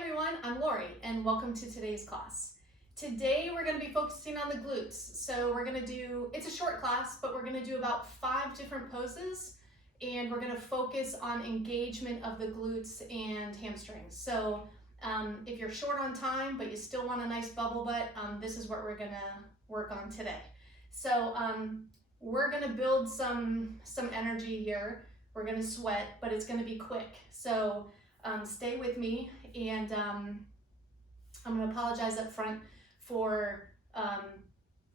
everyone, I'm Lori and welcome to today's class. Today we're going to be focusing on the glutes. So we're going to do, it's a short class, but we're going to do about 5 different poses and we're going to focus on engagement of the glutes and hamstrings. So if you're short on time but you still want a nice bubble butt, this is what we're going to work on today. So we're going to build some energy here. We're going to sweat, but it's going to be quick. So stay with me, and I'm going to apologize up front for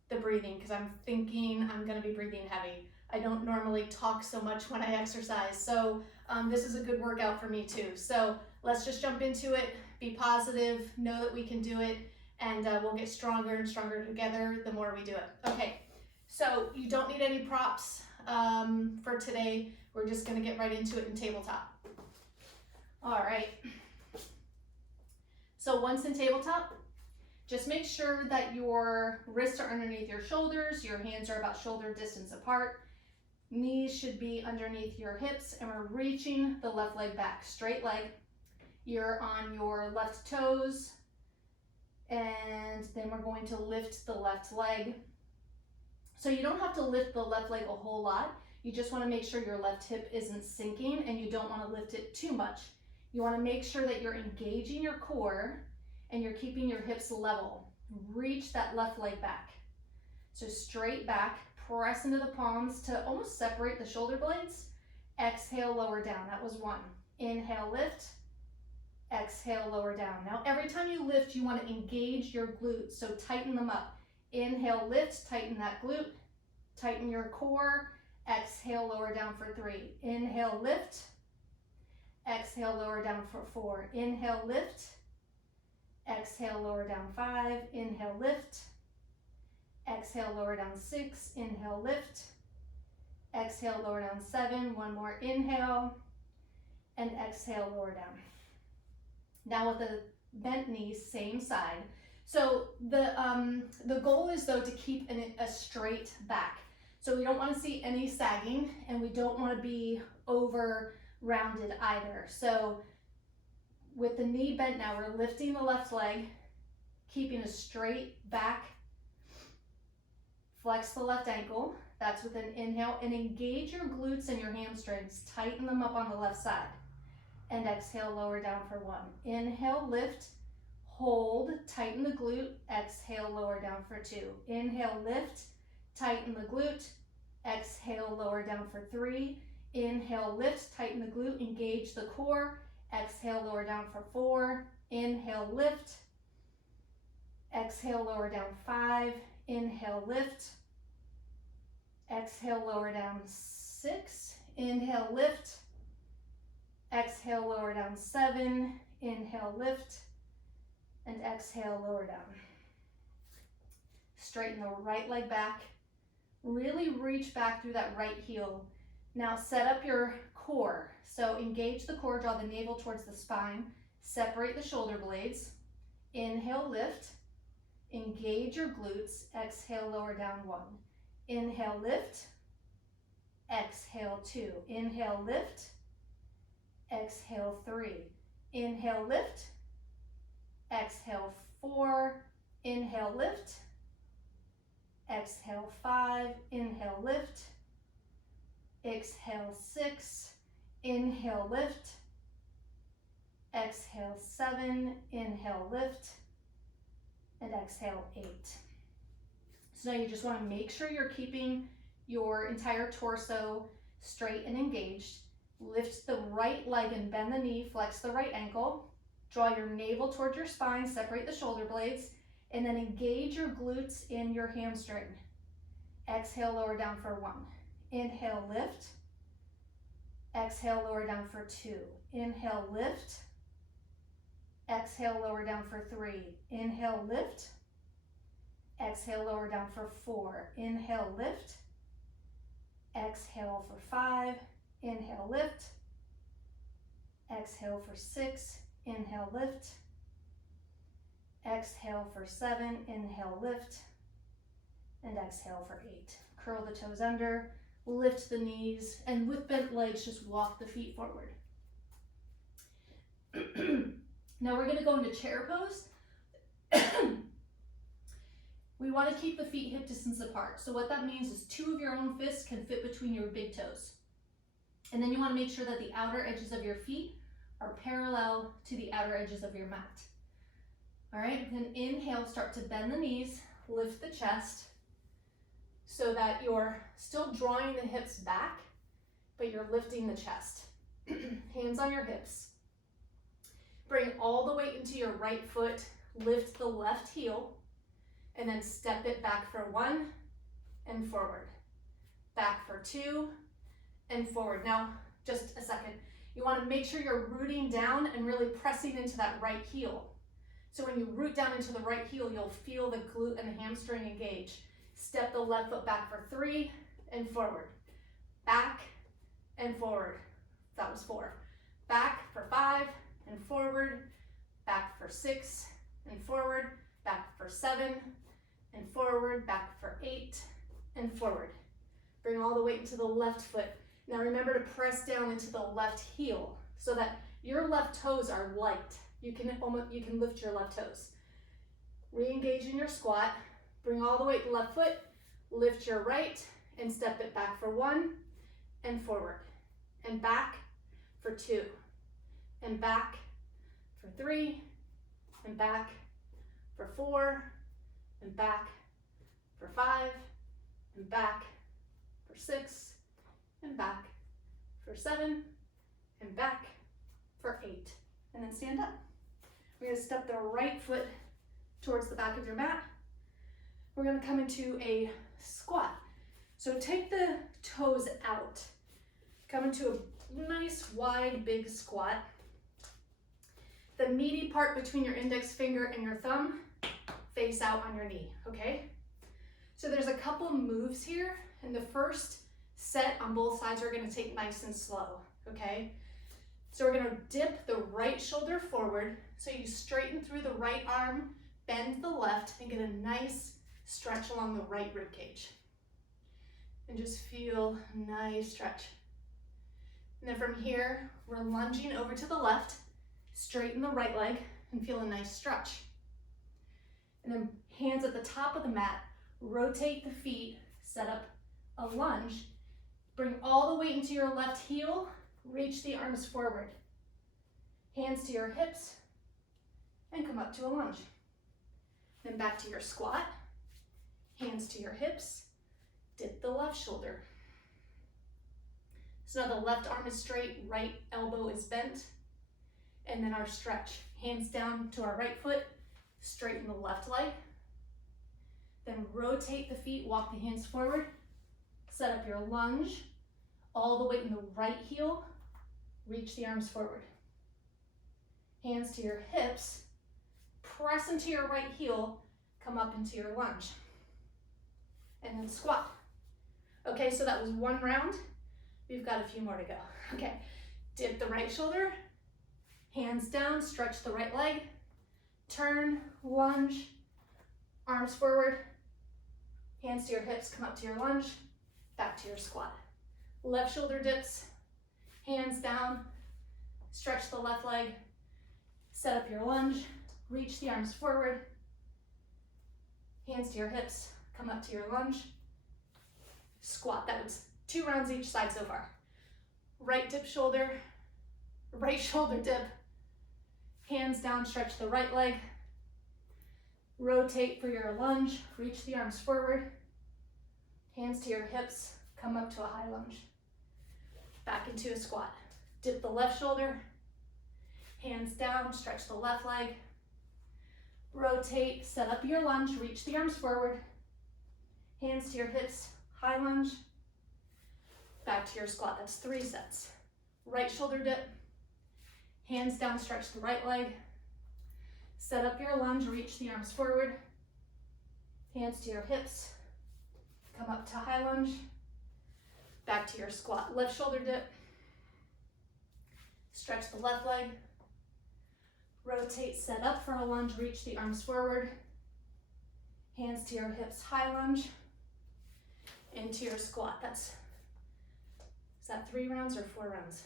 the breathing because I'm thinking I'm going to be breathing heavy. I don't normally talk so much when I exercise, so this is a good workout for me too. So let's just jump into it, be positive, know that we can do it, and we'll get stronger and stronger together the more we do it. Okay, so you don't need any props for today. We're just going to get right into it in tabletop. All right, so once in tabletop, just make sure that your wrists are underneath your shoulders, your hands are about shoulder distance apart, knees should be underneath your hips, and we're reaching the left leg back, straight leg. You're on your left toes, and then we're going to lift the left leg. So you don't have to lift the left leg a whole lot, you just want to make sure your left hip isn't sinking and you don't want to lift it too much. You want to make sure that you're engaging your core and you're keeping your hips level. Reach that left leg back. So straight back, press into the palms to almost separate the shoulder blades. Exhale, lower down. That was 1. Inhale, lift. Exhale, lower down. Now every time you lift, you want to engage your glutes, so tighten them up. Inhale, lift, tighten that glute. Tighten your core. Exhale, lower down for 3. Inhale, lift. Exhale, lower down for 4. Inhale, lift. Exhale, lower down 5. Inhale, lift. Exhale, lower down 6. Inhale, lift. Exhale, lower down 7. One more inhale. And exhale, lower down. Now with the bent knees, same side. So the goal is though to keep a straight back. So we don't want to see any sagging and we don't want to be over rounded either. So with the knee bent now, we're lifting the left leg, keeping a straight back. Flex the left ankle. That's with an inhale, and engage your glutes and your hamstrings. Tighten them up on the left side. And exhale, lower down for 1. Inhale, lift, hold, tighten the glute. Exhale, lower down for 2. Inhale, lift, tighten the glute. Exhale, lower down for 3. Inhale, lift, tighten the glute, engage the core. Exhale, lower down for 4. Inhale, lift. Exhale, lower down 5. Inhale, lift. Exhale, lower down 6. Inhale, lift. Exhale, lower down 7. Inhale, lift. And exhale, lower down. Straighten the right leg back. Really reach back through that right heel. Now set up your core. So engage the core, draw the navel towards the spine, separate the shoulder blades. Inhale, lift. Engage your glutes. Exhale, lower down 1. Inhale, lift. Exhale, 2. Inhale, lift. Exhale, 3. Inhale, lift. Exhale, 4. Inhale, lift. Exhale, 5. Inhale, lift. Exhale, 6. Inhale, lift. Exhale, 7. Inhale, lift. And exhale, 8. So now you just want to make sure you're keeping your entire torso straight and engaged. Lift the right leg and bend the knee, flex the right ankle. Draw your navel towards your spine, separate the shoulder blades, and then engage your glutes in your hamstring. Exhale, lower down for 1. Inhale, lift. Exhale, lower down for 2. Inhale, lift. Exhale, lower down for 3. Inhale, lift. Exhale, lower down for 4. Inhale, lift. Exhale for 5. Inhale, lift. Exhale for 6. Inhale, lift. Exhale for 7. Inhale, lift. And exhale for 8. Curl the toes under. Lift the knees, and with bent legs, just walk the feet forward. Now we're gonna go into chair pose. We wanna keep the feet hip distance apart. So what that means is 2 of your own fists can fit between your big toes. And then you wanna make sure that the outer edges of your feet are parallel to the outer edges of your mat. All right, then inhale, start to bend the knees, lift the chest so that you're still drawing the hips back, but you're lifting the chest. Hands on your hips. Bring all the weight into your right foot, lift the left heel, and then step it back for 1 and forward. Back for 2 and forward. Now, just a second. You want to make sure you're rooting down and really pressing into that right heel. So when you root down into the right heel, you'll feel the glute and the hamstring engage. Step the left foot back for 3 and forward. Back and forward. That was 4. Back for 5 and forward. Back for 6 and forward. Back for 7 and forward. Back for 8 and forward. Bring all the weight into the left foot. Now remember to press down into the left heel so that your left toes are light. You can lift your left toes. Re-engage in your squat. Bring all the weight to the left foot. Lift your right and step it back for 1 and forward. And back for 2. And back for 3. And back for 4. And back for 5. And back for 6. And back for 7. And back for 8. And then stand up. We're going to step the right foot towards the back of your mat. We're going to come into a squat. So take the toes out. Come into a nice, wide, big squat. The meaty part between your index finger and your thumb face out on your knee, okay? So there's a couple moves here, and the first set on both sides are going to take nice and slow, okay? So we're going to dip the right shoulder forward. So you straighten through the right arm, bend the left, and get a nice stretch along the right rib cage. And just feel a nice stretch. And then from here, we're lunging over to the left, straighten the right leg, and feel a nice stretch. And then hands at the top of the mat, rotate the feet, set up a lunge, bring all the weight into your left heel, reach the arms forward. Hands to your hips, and come up to a lunge. Then back to your squat, hands to your hips, dip the left shoulder. So now the left arm is straight, right elbow is bent, and then our stretch. Hands down to our right foot, straighten the left leg, then rotate the feet, walk the hands forward, set up your lunge, all the weight in the right heel, reach the arms forward. Hands to your hips, press into your right heel, come up into your lunge, and then squat. Okay, so that was 1 round. We've got a few more to go. Okay, dip the right shoulder, hands down, stretch the right leg, turn, lunge, arms forward, hands to your hips, come up to your lunge, back to your squat. Left shoulder dips, hands down, stretch the left leg, set up your lunge, reach the arms forward, hands to your hips, come up to your lunge, squat. That was 2 rounds each side so far. Right shoulder dip, hands down, stretch the right leg, rotate for your lunge, reach the arms forward, hands to your hips, come up to a high lunge. Back into a squat. Dip the left shoulder, hands down, stretch the left leg, rotate, set up your lunge, reach the arms forward, hands to your hips, high lunge, back to your squat. That's 3 sets. Right shoulder dip, hands down, stretch the right leg, set up your lunge, reach the arms forward, hands to your hips, come up to high lunge, back to your squat. Left shoulder dip, stretch the left leg, rotate, set up for a lunge, reach the arms forward, hands to your hips, high lunge, into your squat. Is that 3 rounds or 4 rounds?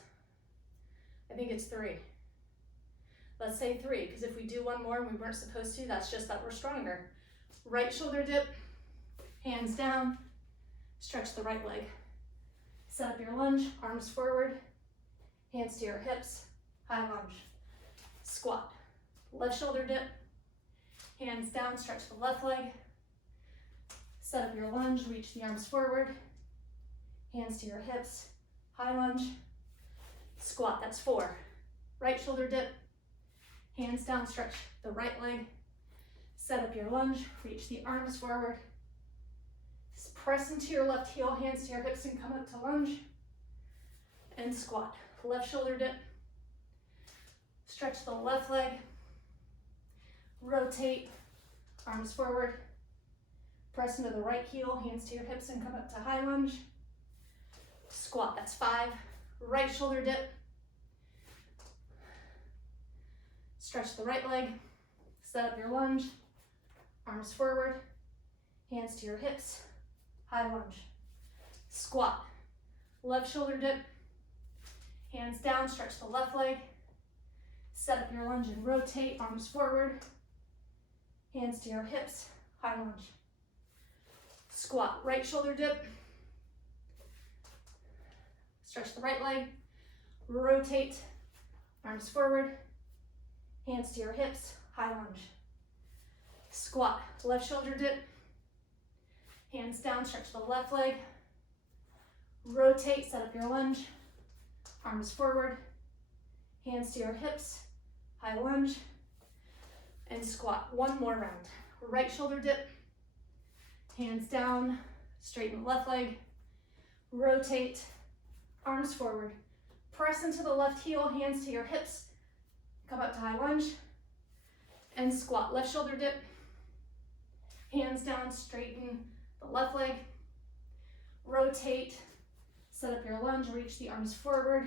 I think it's 3. Let's say 3, because if we do one more and we weren't supposed to, that's just that we're stronger. Right shoulder dip, hands down, stretch the right leg. Set up your lunge, arms forward, hands to your hips, high lunge. Squat, left shoulder dip, hands down, stretch the left leg. Set up your lunge, reach the arms forward, hands to your hips, high lunge. Squat, that's 4. Right shoulder dip, hands down, stretch the right leg. Set up your lunge, reach the arms forward. Press into your left heel, hands to your hips and come up to lunge. And squat. Left shoulder dip. Stretch the left leg. Rotate, arms forward. Press into the right heel, hands to your hips and come up to high lunge. Squat, that's 5. Right shoulder dip. Stretch the right leg. Set up your lunge. Arms forward. Hands to your hips. High lunge. Squat. Left shoulder dip. Hands down, stretch the left leg. Set up your lunge and rotate, arms forward. Hands to your hips, high lunge. Squat, right shoulder dip. Stretch the right leg. Rotate, arms forward. Hands to your hips, high lunge. Squat, left shoulder dip. Hands down, stretch the left leg. Rotate, set up your lunge. Arms forward. Hands to your hips. High lunge. And squat. One more round. Right shoulder dip. Hands down. Straighten the left leg. Rotate. Arms forward. Press into the left heel. Hands to your hips. Come up to high lunge. And squat. Left shoulder dip. Hands down. Straighten the left leg, rotate, set up your lunge, reach the arms forward,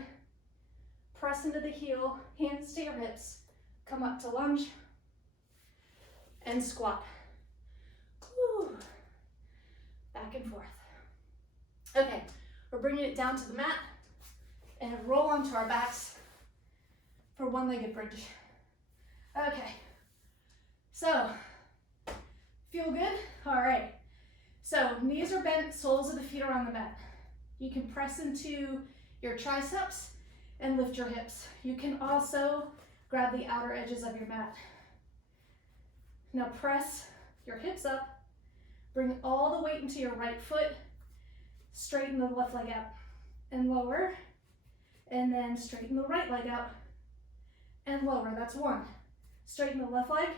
press into the heel, hands to your hips, come up to lunge, and squat. Whew. Back and forth. Okay, we're bringing it down to the mat and roll onto our backs for one-legged bridge. Okay, so, feel good? All right. So knees are bent, soles of the feet are on the mat. You can press into your triceps and lift your hips. You can also grab the outer edges of your mat. Now press your hips up, bring all the weight into your right foot, straighten the left leg out and lower, and then straighten the right leg out and lower. That's 1. Straighten the left leg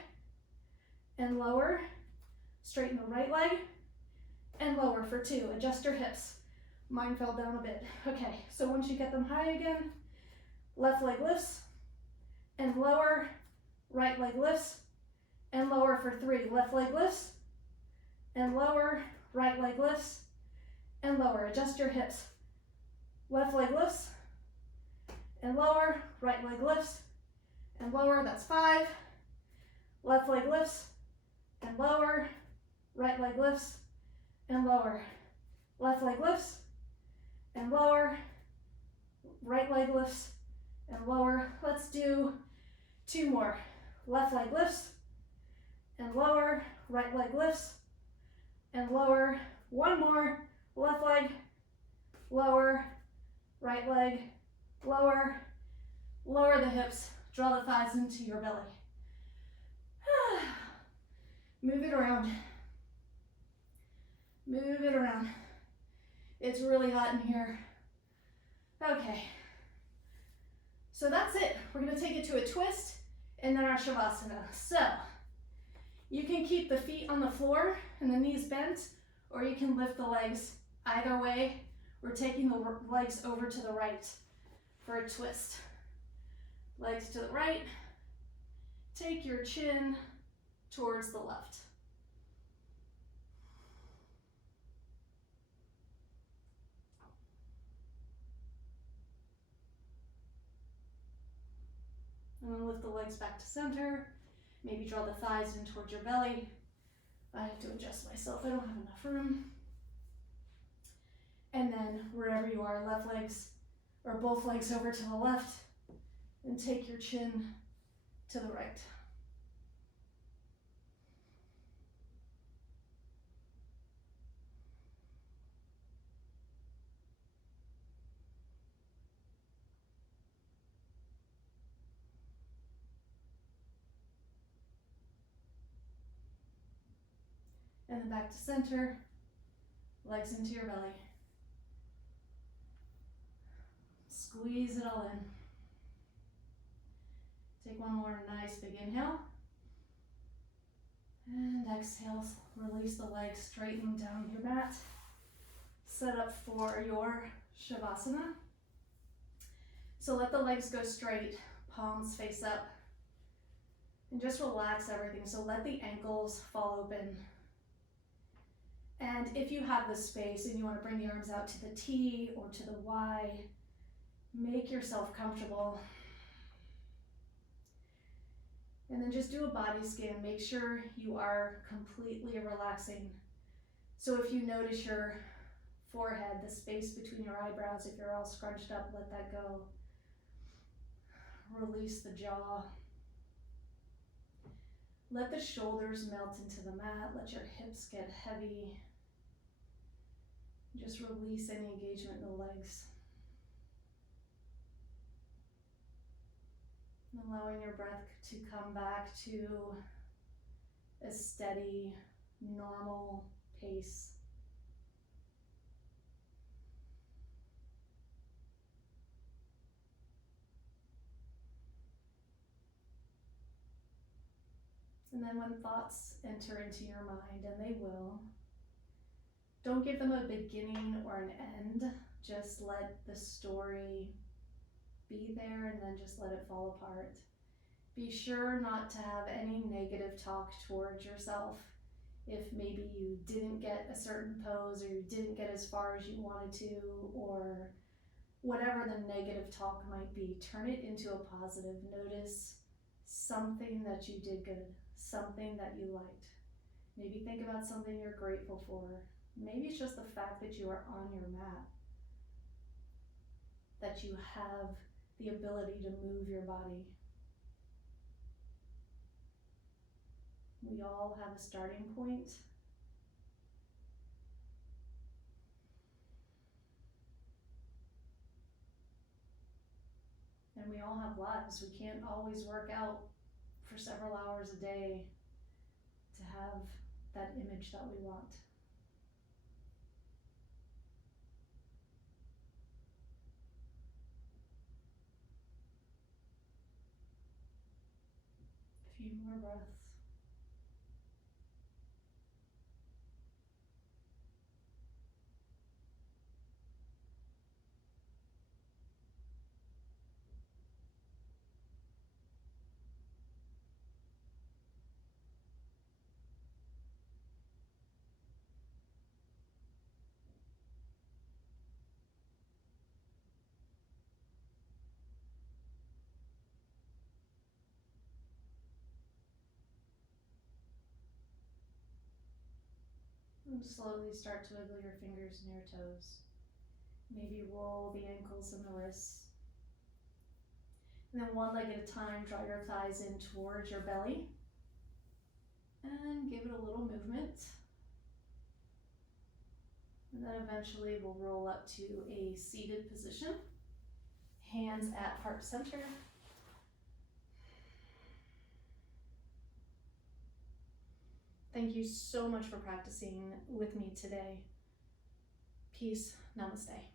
and lower, straighten the right leg, and lower for 2. Adjust your hips. Mine fell down a bit. Okay, so once you get them high again, left leg lifts and lower, right leg lifts and lower for 3. Left leg lifts and lower, right leg lifts and lower. Adjust your hips. Left leg lifts and lower, right leg lifts and lower. That's 5. Left leg lifts and lower, right leg lifts and lower. Left leg lifts and lower, right leg lifts and lower. Let's do 2 more. Left leg lifts and lower, right leg lifts and lower. 1 more. Left leg, lower, right leg, lower. Lower the hips, draw the thighs into your belly. Move it around. Move it around. It's really hot in here. Okay. So that's it. We're going to take it to a twist and then our Shavasana. So you can keep the feet on the floor and the knees bent, or you can lift the legs. Either way, we're taking the legs over to the right for a twist. Legs to the right. Take your chin towards the left. And then lift the legs back to center. Maybe draw the thighs in towards your belly. I have to adjust myself, I don't have enough room. And then wherever you are, left legs or both legs over to the left, and take your chin to the right. And then back to center, legs into your belly. Squeeze it all in. Take one more nice big inhale. And exhale, release the legs, straighten down your mat. Set up for your Shavasana. So let the legs go straight, palms face up. And just relax everything. So let the ankles fall open. And if you have the space and you want to bring the arms out to the T or to the Y, make yourself comfortable. And then just do a body scan. Make sure you are completely relaxing. So if you notice your forehead, the space between your eyebrows, if you're all scrunched up, let that go. Release the jaw. Let the shoulders melt into the mat. Let your hips get heavy. Just release any engagement in the legs. Allowing your breath to come back to a steady, normal pace. And then when thoughts enter into your mind, and they will, don't give them a beginning or an end. Just let the story be there and then just let it fall apart. Be sure not to have any negative talk towards yourself. If maybe you didn't get a certain pose or you didn't get as far as you wanted to, or whatever the negative talk might be, turn it into a positive. Notice something that you did good, something that you liked. Maybe think about something you're grateful for. Maybe it's just the fact that you are on your mat, that you have the ability to move your body. We all have a starting point. And we all have lives. We can't always work out for several hours a day to have that image that we want. A few more breaths. And slowly start to wiggle your fingers and your toes. Maybe roll the ankles and the wrists. And then one leg at a time, draw your thighs in towards your belly. And give it a little movement. And then eventually we'll roll up to a seated position. Hands at heart center. Thank you so much for practicing with me today. Peace. Namaste.